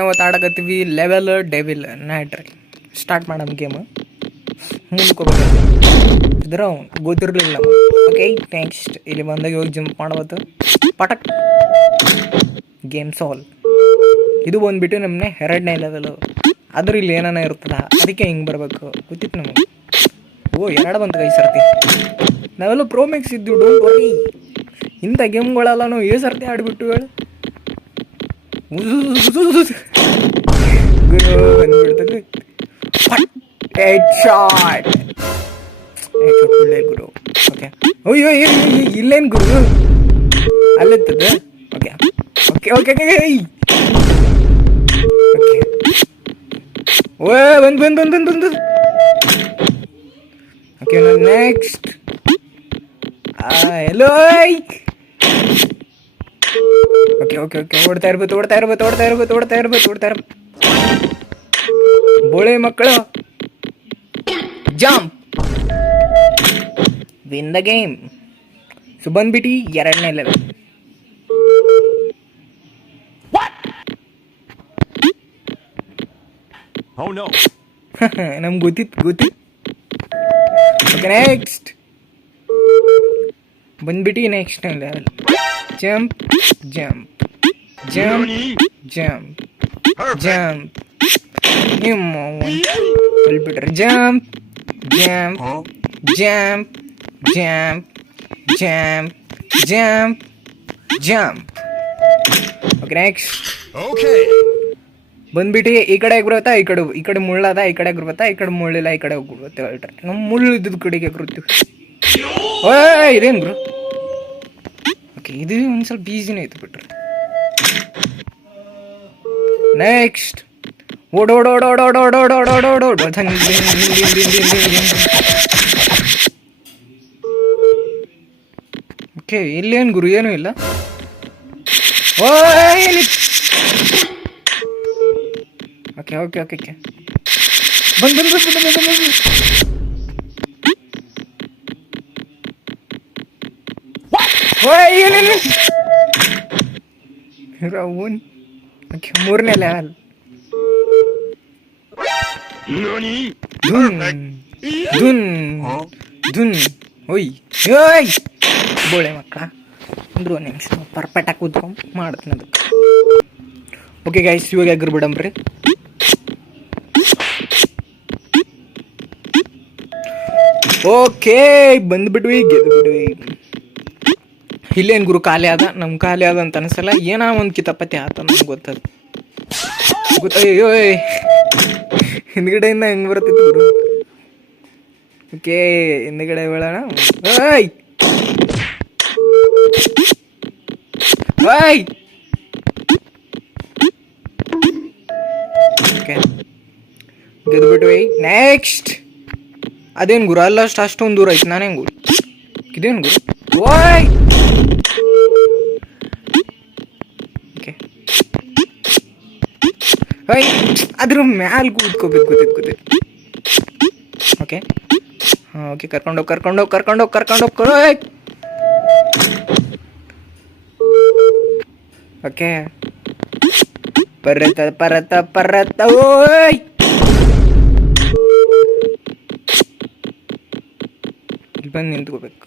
ಇವತ್ತು ಆಡಕತ್ತೀವಿ level devil ನೈಟ್ರಿ ಸ್ಟಾರ್ಟ್ ಮಾಡಮ್ ಗೇಮ್ ಮುಂದ್ಕೋಬೇಕು ಇದ್ರ ಗೊತ್ತಿರಲಿಲ್ಲ ಓಕೆ ನೆಕ್ಸ್ಟ್ ಇಲ್ಲಿ ಬಂದಾಗ ಹೋಗಿ ಜಂಪ್ ಮಾಡ್ಬೋದು ಪಟಕ್ ಗೇಮ್ ಸಾಲ್ವ್. ಇದು ಬಂದ್ಬಿಟ್ಟು ನಮ್ಮನೆ 2ನೇ ಲೆವೆಲು. ಆದ್ರೆ ಇಲ್ಲಿ ಏನಾನ ಇರ್ತದ ಅದಕ್ಕೆ ಹಿಂಗೆ ಬರಬೇಕು ಗೊತ್ತಿತ್ತು ನಮಗೆ. ಓ 2 ಬಂತು ಕೈ ಸರ್ತಿ. ನಾವೆಲ್ಲ ಪ್ರೋ ಮ್ಯಾಕ್ಸ್ ಇದ್ದು ಡೋಂಟ್ ವರಿ. ಇಂಥ ಗೇಮ್ಗಳೆಲ್ಲ ನಾವು ಸರ್ತಿ ಆಡ್ಬಿಟ್ಟು ಹೇಳು ಗುರು ಬಂದ್ಬಿಡ್ತದೆ ಹೆಡ್ಶಾಟ್ ಒಳ್ಳೆ ಗುರು. ಓಕೆ ಅಯ್ಯೋ ಇಲ್ಲೇನು ಗುರು ಅಲ್ಲಿರ್ತದೆ. ಓಕೆ ಓಕೆ ಓಕೆ ಓಕೆ ಓ ಬಂದು okay next hello okay okay okay ಓಡ್ತಾ ಇರ್ಬೋದು ಬೋಳೆ ಮಕ್ಕಳು jump win the game. So ಬಂದ್ಬಿಟ್ಟು 2ನೇ ಲೆವೆಲ್. ನಮ್ಗೆ ಗೊತ್ತಿತ್ತು. ಓಕೆ ನೆಕ್ಸ್ಟ್ ಬಂದ್ಬಿಟ್ಟು next level. Jump jump jump jump jump ನಿಮ್ಮ ಹೇಳ್ಬಿಟ್ರೆ jump jump jump jump jump jump jump. Okay next ಬಂದ್ಬಿಟ್ಟು ಈ ಕಡೆ ಬರುತ್ತಾ ಈ ಕಡೆ ಮುಳ್ಳದ ಈ ಕಡೆ ಬರುತ್ತಾ ಈ ಕಡೆ ಮುಳ್ಳಿಲ್ಲ ಈ ಕಡೆ ಹೋಗ್ಬಿಡುತ್ತೆ ಹೇಳ್ರಿ. ನಮ್ಮ ಮುಳ್ಳು ಇದ್ದದ ಕಡೆಗೆ ಬರ್ತೀವಿ. ಓ ಇದೇನು ಬ್ರೋ. ಓಕೆ ಇದು ಒಂದು ಸ್ವಲ್ಪ ಈಸಿನೇ ಇತ್ತು ಬಿಟ್ರೆ. ನೆಕ್ಸ್ಟ್ ಓಡೋಡೋಡೋಡೋಡೋಡೋಡೋಡೋಡೋಡೋಡೋಡ. ಓಕೆ ಇಲ್ಲೇನು ಗುರು ಏನೂ ಇಲ್ಲ. ಓ ಓಕೆ ಓಕೆ ಓಕೆ ಓಕೆ ಬಂದು ರೌನ್. ಓಕೆ 3ನೇ ಲೆವೆಲ್. ಧುನ್ ಓಯ್ ಓಯ್ ಬೋಳೆ ಮಕ್ಕಳ ಅಂದ್ರು ಒಂದು ನಿಮಿಷ ಪರ್ಫೆಕ್ಟಾಗಿ ಕೂತ್ಕೊಂಡು ಮಾಡ್ತೀನಿ ಅದಕ್ಕೆ. ಓಕೆ ಗೈಸ್ ಇವಾಗ ಆಗಿರ್ಬಿಡಮ್ರಿ. ಓಕೆ ಬಂದ್ಬಿಟ್ವಿ ಗೆದ್ಬಿಟ್ವಿ. ಇಲ್ಲೇನು ಗುರು ಖಾಲಿ ಆದ ನಮ್ಮ ಖಾಲಿ ಆದ ಅಂತ ಅನಿಸಲ್ಲ. ಏನೋ ಒಂದು ಕಿತಾಪತಿ ಆತ ನಮ್ಗೆ ಗೊತ್ತಯ್ಯೋ ಹಿಂದ್ಗಡೆಯಿಂದ ಹೆಂಗೆ ಬರ್ತಿತ್ತು ಗುರು. ಓಕೆ ಹಿಂದ್ಗಡೆ ಬೇಡಣ. ಓಯ್ ಓಯ್ ಓಕೆ ಗೆದ್ಬಿಟ್ವಿ. ನೆಕ್ಸ್ಟ್ ಅದೇನು ಗುರು ಅಲ್ಲಷ್ಟು ಅಷ್ಟೊಂದು ದೂರ ಐತೆ. ನಾನೇನು ಗುರು ಇದೇನು ಗುರು. ಓಯ್ ಓಕೆ ಓಯ್ ಅದ್ರ ಮ್ಯಾಲೆ ಕೂತ್ಕೋಬೇಕು ಗೊತ್ತಿತ್ತು. ಓಕೆ ಹಾಂ ಓಕೆ ಕರ್ಕೊಂಡೋಗಿ ಓಕೆ ಪರತ ಓಯ್ ಇಲ್ಲಿ ಬಂದು ನಿಂತ್ಕೋಬೇಕು.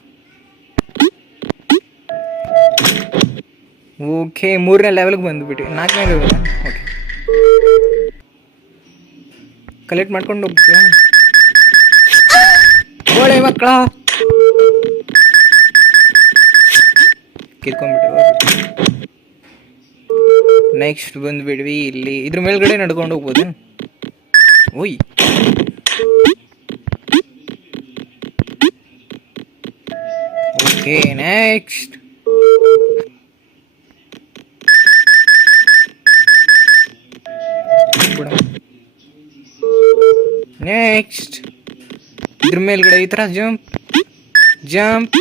ಓಕೆ 3ನೇ ಲೆವೆಲ್ಗೆ ಬಂದುಬಿಟ್ಟು 4ನೇ ಲೆವೆಲ್. ಓಕೆ ಕಲೆಕ್ಟ್ ಮಾಡ್ಕೊಂಡು ಹೋಗ್ತೀವಿ ಗೋಳೆ ಮಕ್ಕಳ ಕಿತ್ಕೊಂಡ್ಬಿಟ್ಟು. ನೆಕ್ಸ್ಟ್ ಬಂದುಬಿಡ್ವಿ ಇಲ್ಲಿ ಇದ್ರ ಮೇಲ್ಗಡೆ ನಡ್ಕೊಂಡು ಹೋಗ್ಬೋದು. ಓಯ್ ಓಕೆ ನೆಕ್ಸ್ಟ್ ನೆಕ್ಸ್ಟ್ ಇದ್ರ ಮೇಲ್ಗಡೆ ಈ ಥರ ಜಂಪ್ ಜಂಪ್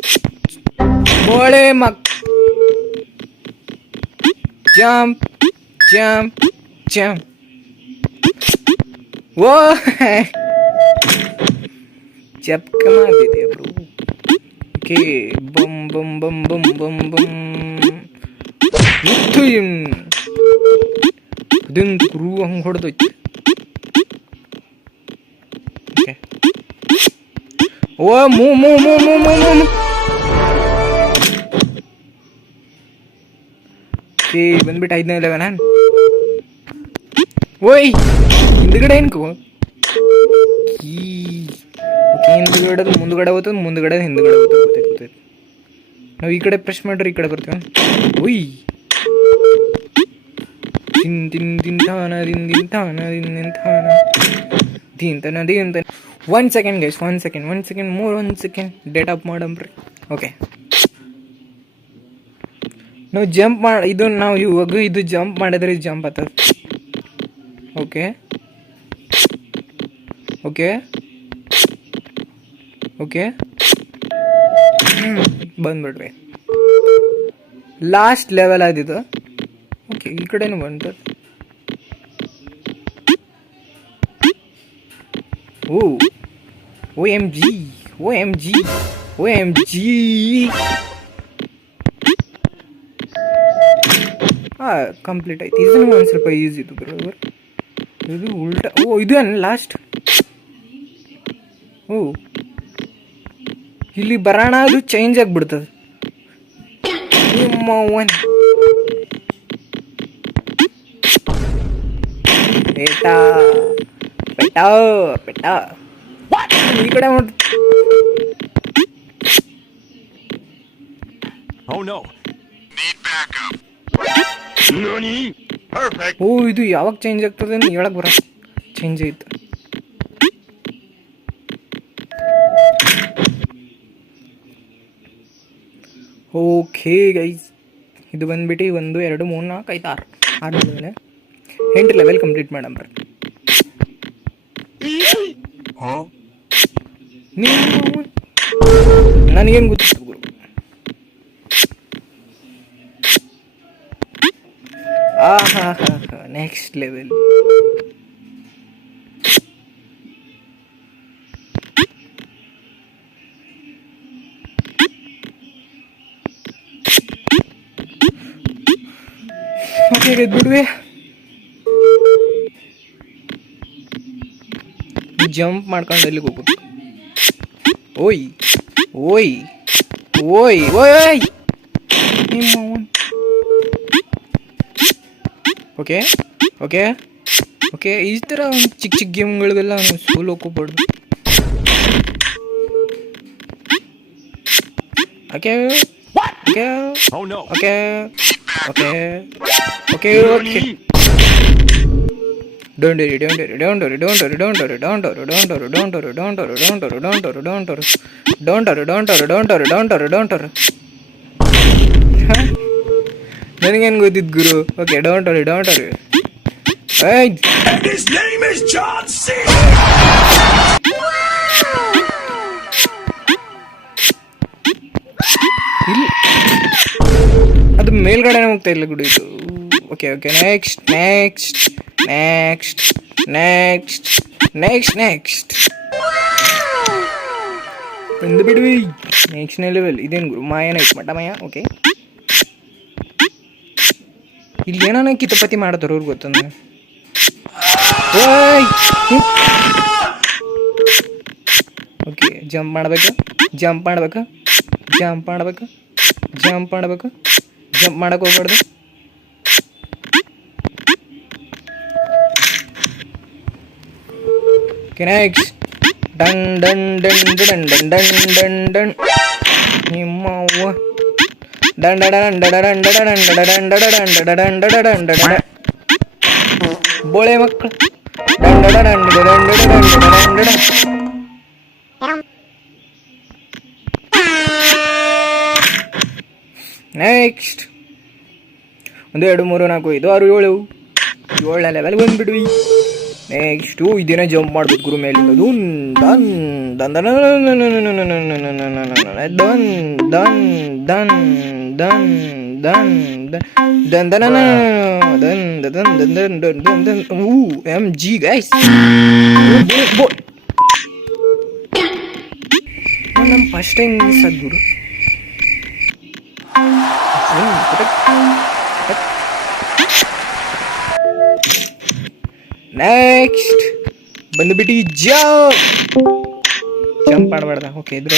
ಬೋಳೆ ಮಕ್ ಜಂಪ್ ಜಂಪ್ ಜಂಪ್. ಓ ಚಪ್ಕ ಮಾಡಿದೆ ಬ್ರೋ. ಓಕೆ ಬಮ್ ಬಮ್ ಬಮ್ ಬಮ್ ಬಮ್ ಬಮ್ ಇದೊಂದು ಗುರು ಹಂಗೆ ಹೊಡೆದೋಯ್ತು. ಓಕೆ ಓ ಮೂ ಮೂ ಮೂ ಮೂ ಮೂ ಮೂ ಏ ಬಂದ್ಬಿಟ್ಟು 5ನೇ ಲೆವೆಲ್ ನಾನು. ಓಯ್ ಹಿಂದ್ಗಡೆ ಏನ್ಕು ಓಕೆ ಹಿಂದ್ಗಡೆ ಮುಂದ್ಗಡೆ ಹೋಗ್ತದೆ, ಮುಂದ್ಗಡೆ ಹಿಂದ್ಗಡೆ ಹೋಗ್ತದೆ. ಗೊತ್ತಾಯ್ತು. ನಾವು ಈ ಕಡೆ ಪ್ರೆಸ್ ಮಾಡ್ರಿ ಈ ಕಡೆ ಬರ್ತೀವಿ. ಓಯ್ ತಿಂತಾನ ತಿಂತಾನ 1 ಸೆಕೆಂಡ್ ಗೈಸ್, 1 ಸೆಕೆಂಡ್ ಮೂರ್ 1 ಸೆಕೆಂಡ್ ಡೇಟ್ ಆಫ್ ಮಾಡಂಬ್ರಿ. ಓಕೆ ನಾವು ಜಂಪ್ ಮಾಡಿ ಇದು ನಾವು ಇವಾಗ ಇದು ಜಂಪ್ ಮಾಡಿದ್ರೆ ಜಂಪ್ ಆಗ್ತದೆ. ಓಕೆ ಓಕೆ ಓಕೆ ಬಂದ್ಬಿಡ್ರಿ. ಲಾಸ್ಟ್ ಲೆವೆಲ್ ಆದಿದ್ದು. ಓಕೆ ಈ ಕಡೆನೂ ಬಂತು. ಓ ಎಮ್ ಜಿ ಕಂಪ್ಲೀಟ್ ಆಯ್ತು. ಇದನ್ನು ಒಂದು ಸ್ವಲ್ಪ ಈಸಿ ಇತ್ತು ಬರೋಬರ್. ಇದು ಉಲ್ಟಾ. ಇದು ಲಾಸ್ಟ್. ಇಲ್ಲಿ ಬರೋಣ ಅದು ಚೇಂಜ್ ಆಗಿಬಿಡ್ತದೆ. ಪೆಟ್ಟ ಈ ಕಡೆ ನೋಡಿ. ಇದು ಯಾವಾಗ ಚೇಂಜ್ ಆಗ್ತದೆ ಅಂತ ಹೇಳಕ್ ಬರ. ಚೇಂಜ್ ಆಯ್ತು. ಓಕೆ ಗೈಸ್, ಇದು ಬಂದ್ಬಿಟ್ಟು 1 2 3 4 5 6 ಲೆವೆಲ್. 8 ಲೆವೆಲ್ ಕಂಪ್ಲೀಟ್ ಮಾಡಂಬ್ರಿ. ನನಗೇನು ಗೊತ್ತಿತ್ತು ಗುರು. Next level. ಓಕೆ ಗೆದ್ಬಿಡ್ವಿ. ಜಂಪ್ ಮಾಡ್ಕೊಂಡು ಎಲ್ಲಿಗೆ ಹೋಗ್ಬೇಕು. ಓಯ್ ಓಯ್ ಓಯ್ ಓಯ್ ಓಕೆ ಓಕೆ ಓಕೆ ಈ ಥರ ಚಿಕ್ಕ ಚಿಕ್ಕ ಗೇಮ್ಗಳಿಗೆಲ್ಲ ಸ್ಕೂಲ್ ಹೋಗ್ಕೋಬಾರ್ದು. Okay okay okay okay okay okay Don't worry. ನನಗೇನು ಗೊತ್ತಿದ್ದು ಗುರು. Okay don't worry. ಅದು ಮೇಲ್ಗಡೆ ಹೋಗ್ತಾ ಇಲ್ಲ ಗುಡು ಇದು. ಓಕೆ ಓಕೆ ನೆಕ್ಸ್ಟ್ ಬಂದು ಬಿಡ್ವಿ. ನೆಕ್ಸ್ಟ್ ಲೆವೆಲ್ ಇದೇನು ಗುರು ಮಾಯನ ಐತ್ ಮಯ. ಓಕೆ ಇಲ್ಲಿ ಏನೋ ಕಿತಪತಿ ಮಾಡ್ತಾರ ಅವ್ರಿಗೆ ಗೊತ್ತಂದ್ರೆ. ಓಕೆ ಜಂಪ್ ಮಾಡಬೇಕು. ಜಂಪ್ ಮಾಡಕ್ಕೆ ಹೋಗ್ಬಾರ್ದು. ನೆಕ್ಸ್ಟ್ ಡನ್ ನಿಮ್ಮವ್ವ ಬೋಳೆ ಮಕ್ಕಳು. ನೆಕ್ಸ್ಟ್ 1 2 3 4 5 6 7 7ನೇ ಲೆವೆಲ್ ಬಂದ್ಬಿಡ್ವಿ. ನೆಕ್ಸ್ಟು ಇದೇನೋ ಜಂಪ್ ಮಾಡ್ಬೋದು ಗುರು ಮೇಲಿಂದ. MG ಗೈಸ್, ನಮ್ಮ ಫಸ್ಟ್ ಟೈಮ್ ಮಿಸ್ ಆದ್ ಗುರು. ನೆಕ್ಸ್ಟ್ ಬಂದುಬಿಟ್ಟು ಜಂಪ್ ಮಾಡಬಾರ್ದ. ಓಕೆ ಇದ್ರ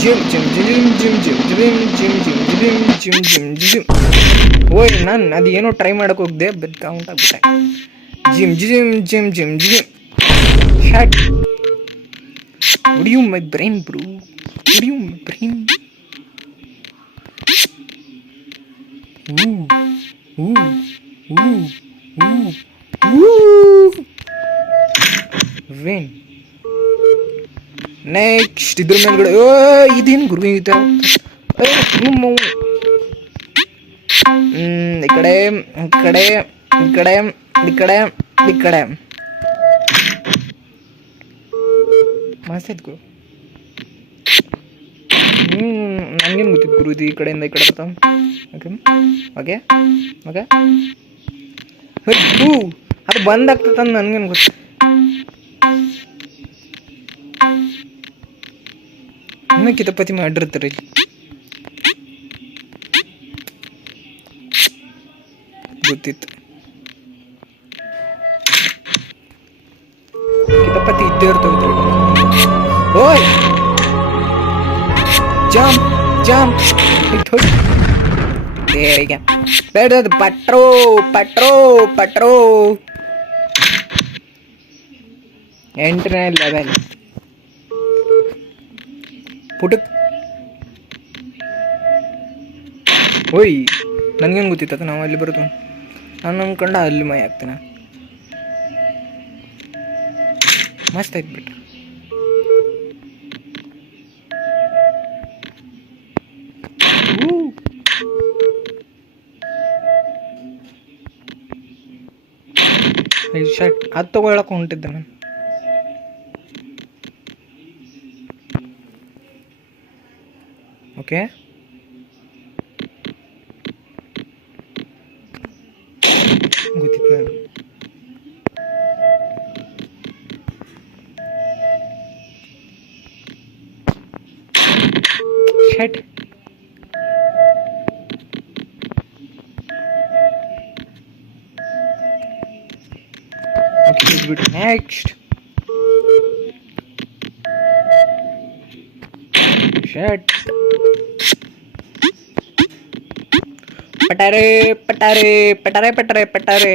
ಜಿಮ್ ಜಿಮ್ ಜಿಮ್ ಜಿಮ್ ಜಿಮ್ ಜಿಮ್ ಜಿಮ್ ಜಿಮ್ ಜಿಮ್ ಜಿಮ್ ಜಿಮ್ ಜಿಮ್. ಓಯ್ ನಾನು ಅದೇನೋ ಟ್ರೈ ಮಾಡಕ್ಕೆ ಹೋಗ್ದೆ, ಬಟ್ ಕೌಂಟ್ ಆಗ್ಬಿಟ್ಟೆ. ಜಿಮ್ ಜಿಮ್ ಜಿಮ್ ಜಿಮ್ gym. Shot. Would you my brain, bro? Would you my brain? Ooh, ooh, ooh, ooh, ooh. Win. Next ಇದ್ರ ಮೇಲ್ಗಡೆ ಇದೇನು ಗುರು ಈ ಕಡೆ ಈ ಕಡೆ ಈ ಕಡೆ ಈ ಕಡೆ ಈ ಕಡೆ ಈ ಕಡೆ ಮಸ್ತ್ ಐತ್ ಗುರು. ನನ್ಗೇನು ಗೊತ್ತಿತ್ತು ಗುರು ಇದು ಈ ಕಡೆಯಿಂದ ಈ ಕಡೆ ಬರ್ತಾವ. ಓಕೆ ಓಕೆ ಓಕೆ ಅದು ಬಂದಾಗ್ತದ ನನ್ಗೇನು ಗೊತ್ತು. ಇನ್ನೂ ಕಿತಪತಿ ಮಾಡಿರ್ತಾರೆ ಇಲ್ಲಿ. ಗೊತ್ತಿತ್ತು ಕಿತಪತಿ ಇದ್ದೇ ಇರ್ತವೆ. ಓಯ್ ಜಂಪ್ ಜಂಪ್. ಈಗ ಬೇಡದು ಪಟ್ರೋ ಪಟ್ರೋ ಪಟ್ರೋ. 8ನೇ ಲೆವೆಲ್ ಪುಟಕ್. ಓಯ್ ನನಗೇನು ಗೊತ್ತಿತ್ತ ನಾವು ಅಲ್ಲಿ ಬರೋದು. ನಾನು ಅಂದ್ಕೊಂಡ ಅಲ್ಲಿ ಮೈ ಆಗ್ತಾನೆ. ಮಸ್ತ್ ಆಯ್ತು ಬಿಟ್ರೆ. ಶರ್ಟ್ ಅದು ತಗೊಳಕ್ಕೆ ಹೊಂಟಿದ್ದೆ ನಾನು. ಓಕೆ ಗೊತ್ತಿತ್ತು ನಾನು. Shirt next shit ಪಟಾರೆ ಪಟಾರೆ ಪಟಾರೆ ಪಟಾರೆ ಪಟಾರೆ.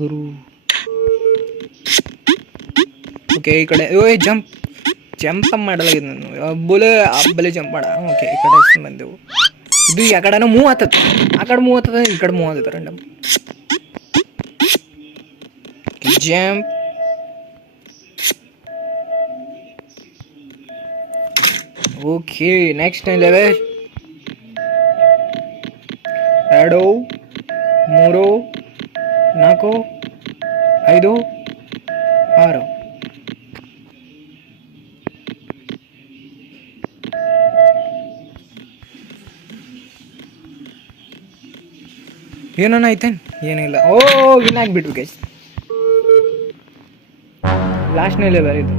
ಗುರು ಓಕೆ ಈ ಕಡೆ ಓಯ್ ಜಂಪ್ ಜಂಪ್ ಮಾಡಲಾಗಿದೆ ನಾನು. ಅಬ್ಬಲೆ ಜಂಪ್ ಮಾಡ. ಓಕೆ ಈ ಕಡೆ ಬಂದೆವು. ಇದು ಆ ಕಡೆನೂ ಮೂವ್ ಆಗ್ತದೆ, ಆ ಕಡೆ ಮೂವ್ ಆಗ್ತದೆ, ಈ ಕಡೆ ಮೂವ್ ಆಗ್ತದೆ. ರಂಡಮ್ jump. Okay, next level. 2 3 4 5 6. ಏನನ್ನ ಐತೇನು? ಏನಿಲ್ಲ. ಓ ವಿನ್ ಆಗ್ಬಿಟ್ವಿ ಗೈಸ್. ಲಾಸ್ಟ್ನೇ ಲೆವೆಲ್ ಇದು.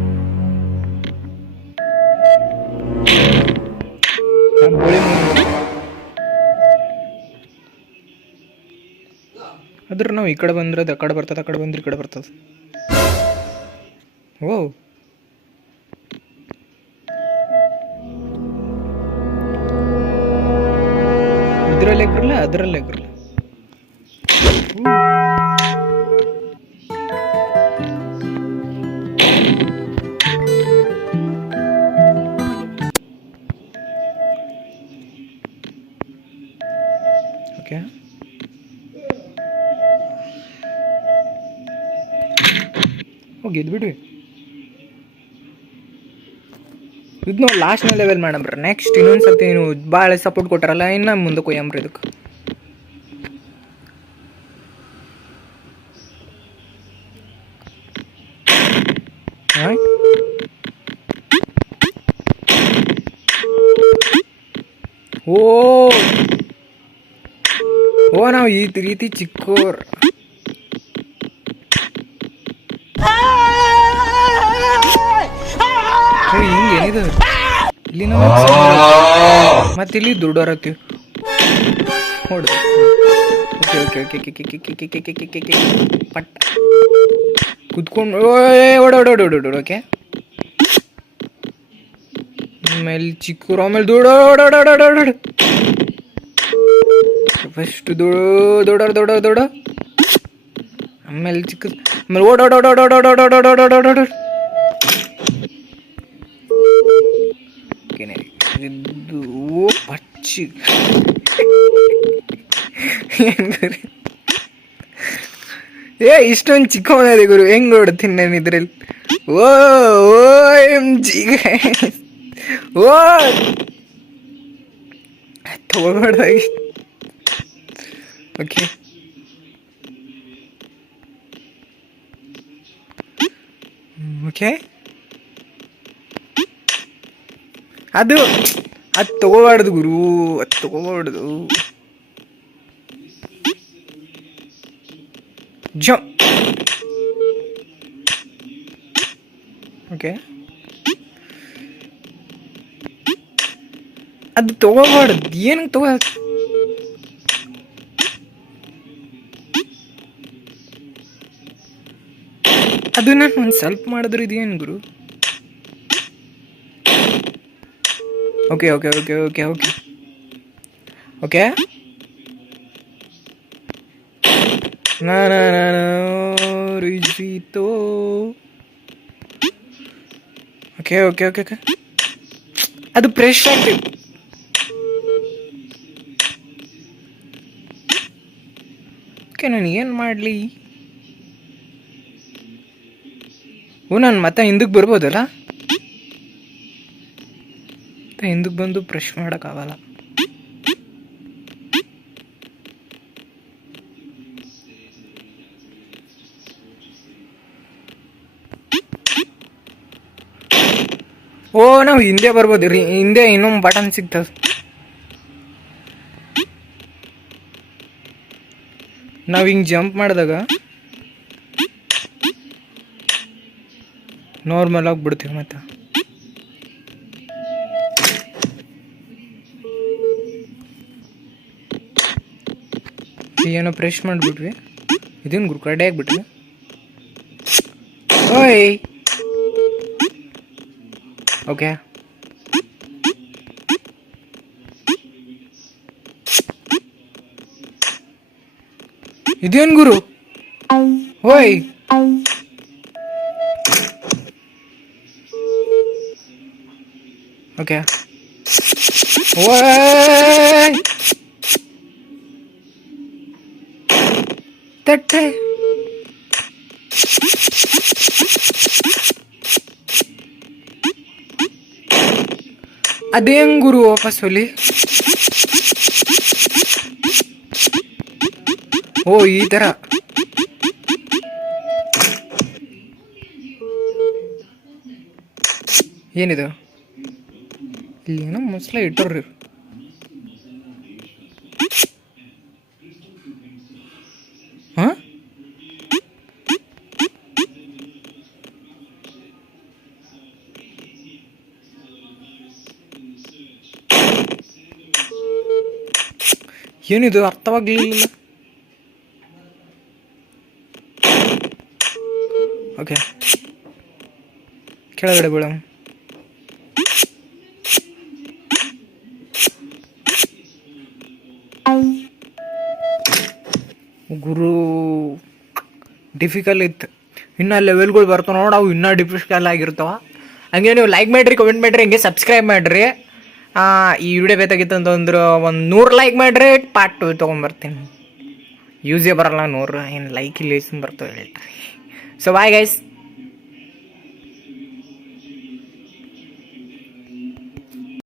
ಅದ್ರ ನಾವು ಈ ಕಡೆ ಬಂದ್ರೆ ಅದು ಆ ಕಡೆ ಬರ್ತದೆ, ಆ ಕಡೆ ಬಂದ್ರೆ ಈ ಕಡೆ ಬರ್ತದೆ. ಓ ಇದ್ರಲ್ಲಿ ಎಗ್ರಲ್ಲ ಅದರಲ್ಲಿ ಎಗ್ರಲ್ಲ. ಓಕೆ ಗೆದ್ಬಿಡ್ವಿ. ಇದು ನಾವು ಲಾಸ್ಟ್ನೇ ಲೆವೆಲ್ ಮಾಡಮ್ರಿ. ನೆಕ್ಸ್ಟ್ ಇನ್ನೊಂದು ಸರ್ತಿ ನೀವು ಭಾಳ ಸಪೋರ್ಟ್ ಕೊಟ್ಟಾರಲ್ಲ, ಇನ್ನು ಮುಂದಕ್ಕೆ ಕೊಯ್ಯಮ್ರಿ ಇದಕ್ಕೆ. ಓ ಓ ನಾವು ಈ ರೀತಿ ಚಿಕ್ಕೋರ್ ಹಿಂಗೇನಿದೆ ಇಲ್ಲಿ ನಾವು ಮತ್ತೆ ಇಲ್ಲಿ ದುಡ್ಡು ಹೊರತ್ತೀವಿ. ಹೊಡ್ದು ಓಕೆ ಓಕೆ ಓಕೆ ಕೆ ಪಟ್ ಕುತ್ಕೊಂಡು ಓಡೋಡೋಡೋಡೋಡು. ಓಕೆ ಆಮೇಲೆ ಚಿಕ್ಕೂರು, ಆಮೇಲೆ ದೊಡ್ಡ ಫಸ್ಟ್ ದೊಡ್ಡ ಆಮೇಲೆ ಚಿಕ್ಕ, ಆಮೇಲೆ ಓಡೋಡೋಡೋಡೋಡೋಡೋಡೋಡೋಡೋಡೋಡೋಡೋಡ. ಇದು ಪಚ್ಚಿ ಇಷ್ಟೊಂದು ಚಿಕ್ಕವನದೆ ಗುರು, ಹೆಂಗ್ ನೋಡ್ತೀನಿ ನಾನು ಇದ್ರಲ್ಲಿ. ಓ ಎಂ ಜಿ ಓ ತಗೊಳ್ಬಾರ್ದಾಗಿ. ಓಕೆ ಓಕೆ ಅದು ತಗೋಬಾರ್ದು ಗುರು, ಅದು ತಗೋಬಾರ್ದು. ಓಕೆ ಅದು ತಗೋಬಾರ್ದು. ಏನು ತಗೋ, ಅದು ನಾನು ಒಂದು ಸ್ವಲ್ಪ ಮಾಡಿದ್ರು ಇದೇನು ಗುರು. Okay okay okay okay okay okay ನಾನು ರಿಜಿತೋ. ಓಕೆ ಓಕೆ ಓಕೆ ಓಕೆ ಅದು ಫ್ರೆಶ್ ಆಗ್ತದೆ. ಓಕೆ ನಾನು ಏನು ಮಾಡಲಿ? ನಾನು ಮತ್ತೆ ಹಿಂದಕ್ಕೆ ಬರ್ಬೋದಲ್ಲ? ಹಿಂದಕ್ಕೆ ಬಂದು ಬ್ರಷ್ ಮಾಡೋಕ್ಕಾಗಲ್ಲ. ಓ ನಾವು ಹಿಂದೆ ಬರ್ಬೋದು ರೀ, ಹಿಂದೆ ಇನ್ನೊಂದು ಬಟನ್ ಸಿಗ್ತದೆ. ನಾವು ಹಿಂಗೆ ಜಂಪ್ ಮಾಡಿದಾಗ ನಾರ್ಮಲ್ ಆಗಿ ಬಿಡ್ತೀವಿ. ಮತ್ತೆ ಏನೋ ಪ್ರೆಶ್ ಮಾಡಿಬಿಟ್ವಿ, ಇದೇನು ಗುರು ಕಡೆ ಆಗಿಬಿಟ್ವಿ. ಓಯ್ ಓಕೆ ಇದೇನು ಗುರು? ಓಯ್ ಓಕೆ ಓಯ್ ತಟ್ಟೆ ಅದೇನ್ ಗುರು ವಾಪಸ್ ಹೊಲಿ? ಓ ಈ ತರ ಏನಿದು? ಇಲ್ಲಿ ಏನೋ ಮೊಸಳೆ ಇಟ್ಟವ್ರಿ. ಹಾ ಏನಿದು ಅರ್ಥವಾಗ್ಲಿಲ್ಲ. ಓಕೆ ಕೆಳಗಡೆ ಬೀಳ. ಗುರು ಡಿಫಿಕಲ್ಟ್ ಇತ್ತು. ಇನ್ನೂ ಲೆವೆಲ್ಗಳು ಬರ್ತಾವ ನೋಡಿ, ಅವು ಇನ್ನೂ ಡಿಫಿಕಲ್ ಆಗಿರ್ತಾವ. ಹಂಗೆ ನೀವು ಲೈಕ್ ಮಾಡಿರಿ, ಕಮೆಂಟ್ ಮಾಡಿರಿ, ಹಂಗೆ ಸಬ್ಸ್ಕ್ರೈಬ್ ಮಾಡಿರಿ. ಈ ವಿಡಿಯೋ ಬೇಕಾಗಿತ್ತು ಅಂತಂದ್ರೆ ಒಂದು 100 ಲೈಕ್ ಮಾಡಿರಿ, ಪಾರ್ಟ್ 2 ತೊಗೊಂಬರ್ತೀನಿ. ಯೂಸೇ ಬರಲ್ಲ 100, ಏನು ಲೈಕ್ ಇಲ್ಲಿ ಬರ್ತವೆ ಹೇಳ್ರಿ. So bye guys.